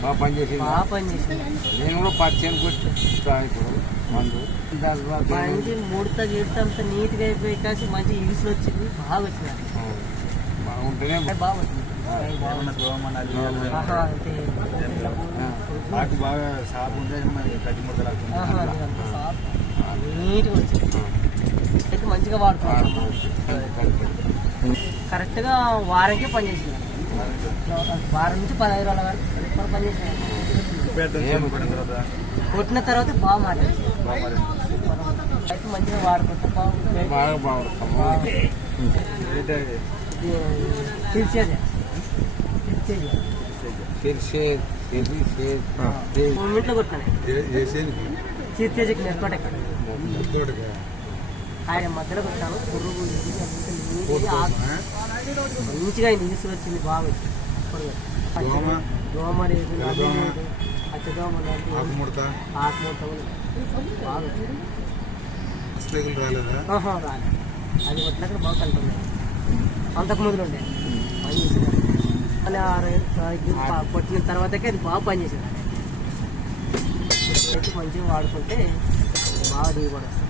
బాగా పనిచేసింది. నేను కూడా పచ్చని కొట్టా ఇప్పుడు మందు మంచి ముడత గిడత అంత నీట్గా అయిపోయి కాసి మంచి ఈసులు వచ్చింది. బాగా వచ్చింది. బాగుంటేనే బాగా వచ్చింది. బాగా షాప్ ఉంటే గడ్డి ముడత నీట్గా వచ్చింది. అయితే మంచిగా వాడుకోవాలి. కరెక్ట్గా వారంకే పనిచేసింది. వారం నుంచి 15 రోజుల వరకు పనిచేసింది. కొట్టిన తర్వాత బాగా మాట్లాడింది. అయితే మంచిగా వాడుకుంటే బాగుంటుంది. మూమెంట్లో కొట్టాను. చీర్చేజకి నెరపటెక్క ఆయన మధ్యలో కొట్టాను. పురుగు మంచిగా అయింది. ఈసులు వచ్చింది. బాగా వచ్చింది. దోమ లేదు, నది లేదు, పచ్చదోమ లేదు, ఆకుముడత బాగా రాలేదు. అది కొట్టినాక బాగా కలుపుతున్నాయి. అంతకుముందు ఉండే పని చేసేది. కొట్టిన తర్వాతకే అది బాగా పనిచేసేది. అయితే మంచిగా వాడుకుంటే బాగా దిగుబడి వస్తుంది.